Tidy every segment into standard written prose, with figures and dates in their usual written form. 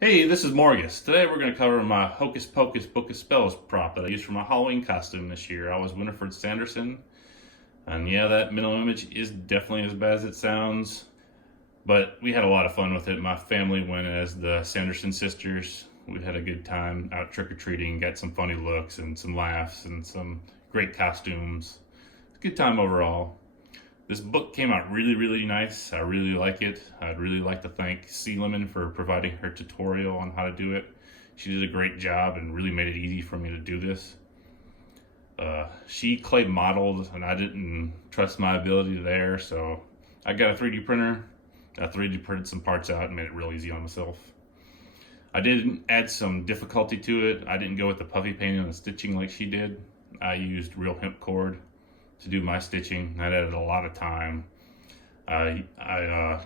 Hey, this is Morgus. Today we're going to cover my Hocus Pocus Book of Spells prop that I used for my Halloween costume this year. I was Winifred Sanderson, and yeah, that middle image is definitely as bad as it sounds, but we had a lot of fun with it. My family went as the Sanderson sisters. We had a good time out trick-or-treating, got some funny looks and some laughs and some great costumes. It's a good time overall. This book came out really nice. I really like it. I'd really like to thank C. Lemon for providing her tutorial on how to do it. She did a great job and really made it easy for me to do this. She clay modeled and I didn't trust my ability there, so I got a 3D printer. I 3D printed some parts out and made it real easy on myself. I did add some difficulty to it. I didn't go with the puffy paint and the stitching like she did. I used real hemp cord to do my stitching. That added a lot of time. I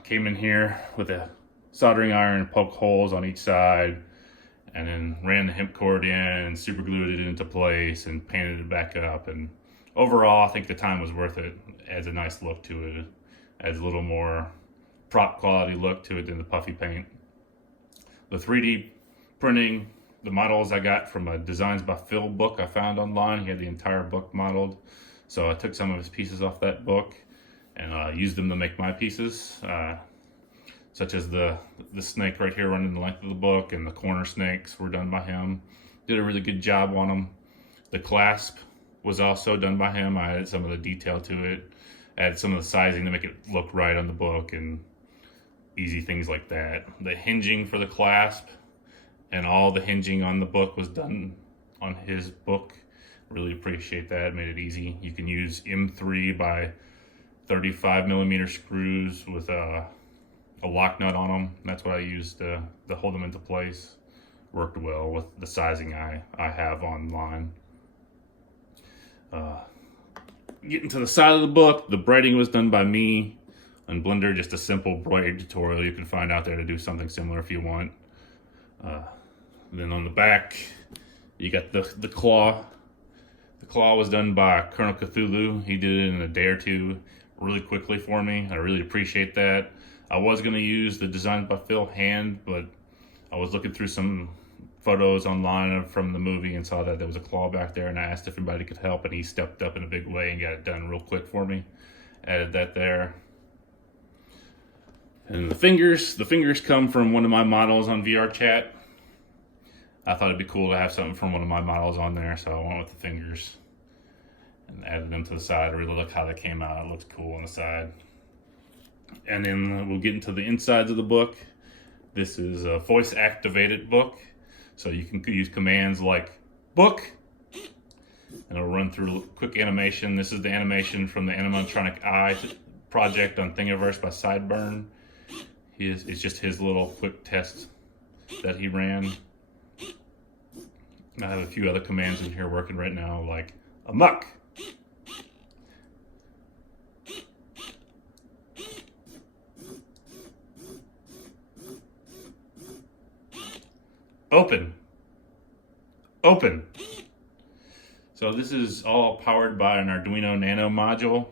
came in here with a soldering iron and poked holes on each side and then ran the hemp cord in and super glued it into place and painted it back up. And overall, I think the time was worth it. It adds a nice look to it. It adds a little more prop quality look to it than the puffy paint. The 3D printing, the models I got from a Designs by Phil book I found online. He had the entire book modeled. So I took some of his pieces off that book and used them to make my pieces, such as the snake right here running the length of the book, and the corner snakes were done by him. Did a really good job on them. The clasp was also done by him. I added some of the detail to it, added some of the sizing to make it look right on the book and easy things like that. The hinging for the clasp and all the hinging on the book was done on his book. Really appreciate that. Made it easy. You can use M3 by 35 millimeter screws with a lock nut on them. That's what I used to hold them into place. Worked well with the sizing I have online. Getting to the side of the book, the braiding was done by me on Blender. Just a simple braid tutorial you can find out there to do something similar if you want. Then on the back, you got the claw. The claw was done by Colonel Cthulu. He did it in a day or two really quickly for me. I really appreciate that. I was going to use the Designs by Phil hand, but I was looking through some photos online from the movie and saw that there was a claw back there, and I asked if anybody could help, and he stepped up in a big way and got it done real quick for me. Added that there. And the fingers come from one of my models on VRChat. I thought it'd be cool to have something from one of my models on there, so I went with the fingers and added them to the side. I really like how they came out. It looks cool on the side. And then we'll get into the insides of the book. This is a voice activated book, so you can use commands like book, and it'll run through a quick animation. This is the animation from the Animatronic Eye project on Thingiverse by Sideburn. It's just his little quick test that he ran. I have a few other commands in here working right now, like amuck, open. So this is all powered by an Arduino Nano module,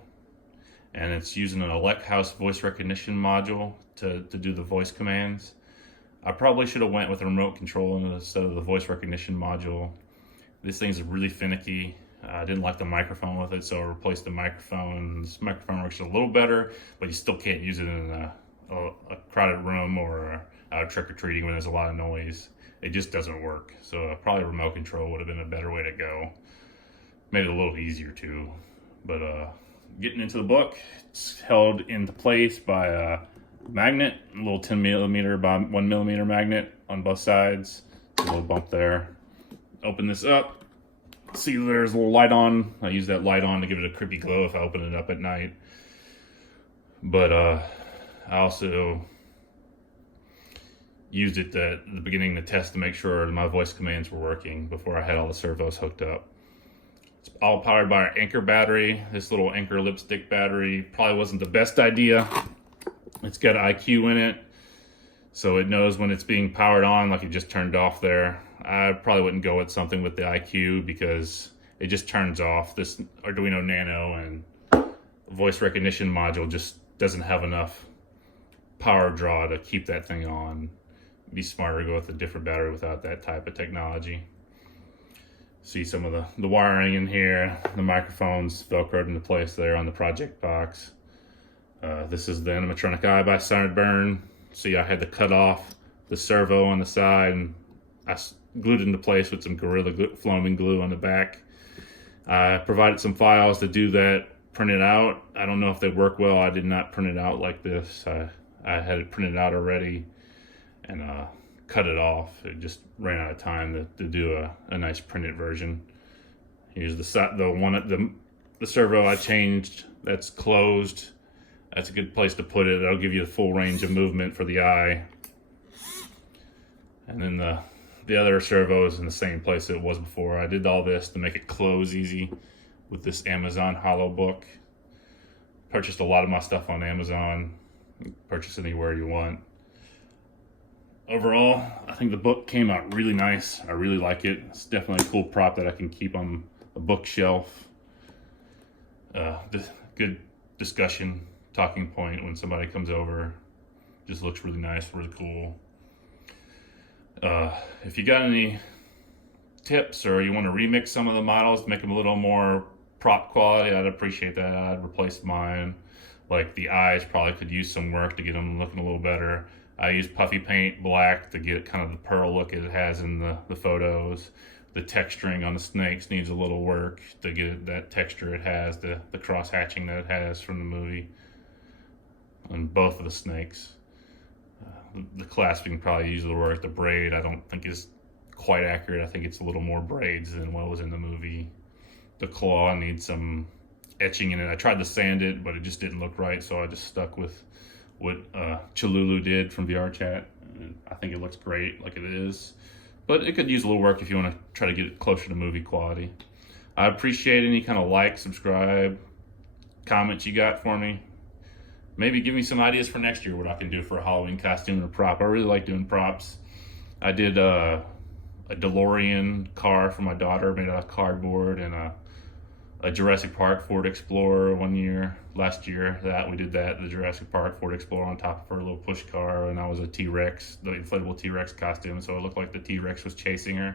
and it's using an House voice recognition module to do the voice commands. I probably should have went with a remote control instead of the voice recognition module. This thing's really finicky. I didn't like the microphone with it, so I replaced the microphone. This microphone works a little better, but you still can't use it in a crowded room or out trick-or-treating when there's a lot of noise. It just doesn't work. So probably remote control would have been a better way to go. Made it a little easier too. But getting into the book, it's held into place by a magnet, a little 10 millimeter by 1 millimeter magnet on both sides. A little bump there. Open this up. See, there's a little light on. I use that light on to give it a creepy glow if I open it up at night. But I also used it at the beginning to test to make sure my voice commands were working before I had all the servos hooked up. It's all powered by our Anchor battery. This little Anchor lipstick battery probably wasn't the best idea. It's got IQ in it, so it knows when it's being powered on, like it just turned off there. I probably wouldn't go with something with the IQ because it just turns off. This Arduino Nano and voice recognition module just doesn't have enough power draw to keep that thing on. be smarter to go with a different battery without that type of technology. See some of the wiring in here, the microphones velcroed into place there on the project box. This is the Animatronic Eye by Sideburn. See, I had to cut off the servo on the side, and I glued it into place with some Gorilla foaming glue on the back. I provided some files to do that, print it out. I don't know if they work well. I did not print it out like this. I had it printed out already and cut it off. It just ran out of time to do a nice printed version. Here's the servo I changed. That's closed. That's a good place to put it. That'll give you the full range of movement for the eye. And then the other servo is in the same place it was before. I did all this to make it close easy with this Amazon Hollow book. Purchased a lot of my stuff on Amazon. Purchase anywhere you want. Overall, I think the book came out really nice. I really like it. It's definitely a cool prop that I can keep on a bookshelf. Good discussion, talking point when somebody comes over. Just looks really nice, really cool. If you got any tips or you want to remix some of the models, make them a little more prop quality, I'd appreciate that. I'd replace mine. Like the eyes probably could use some work to get them looking a little better. I use puffy paint black to get kind of the pearl look it has in the photos. The texturing on the snakes needs a little work to get that texture it has, the cross hatching that it has from the movie on both of the snakes. The clasping probably use a little work. The braid I don't think is quite accurate. I think it's a little more braids than what was in the movie. The claw needs some etching in it. I tried to sand it, but it just didn't look right, so I just stuck with what Cthulu did from VRChat. I think it looks great like it is, but it could use a little work if you want to try to get it closer to movie quality. I appreciate any kind of like, subscribe, comments you got for me. Maybe give me some ideas for next year what I can do for a Halloween costume and a prop. I really like doing props. I did a DeLorean car for my daughter made out of cardboard, and a Jurassic Park Ford Explorer last year we did the Jurassic Park Ford Explorer on top of her little push car, and I was a T-Rex, the inflatable T-Rex costume, so it looked like the T-Rex was chasing her.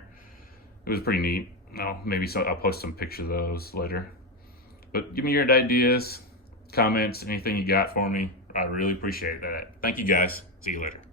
It was pretty neat. I'll post some pictures of those later. But give me your ideas, comments, anything you got for me. I really appreciate that. Thank you guys. See you later.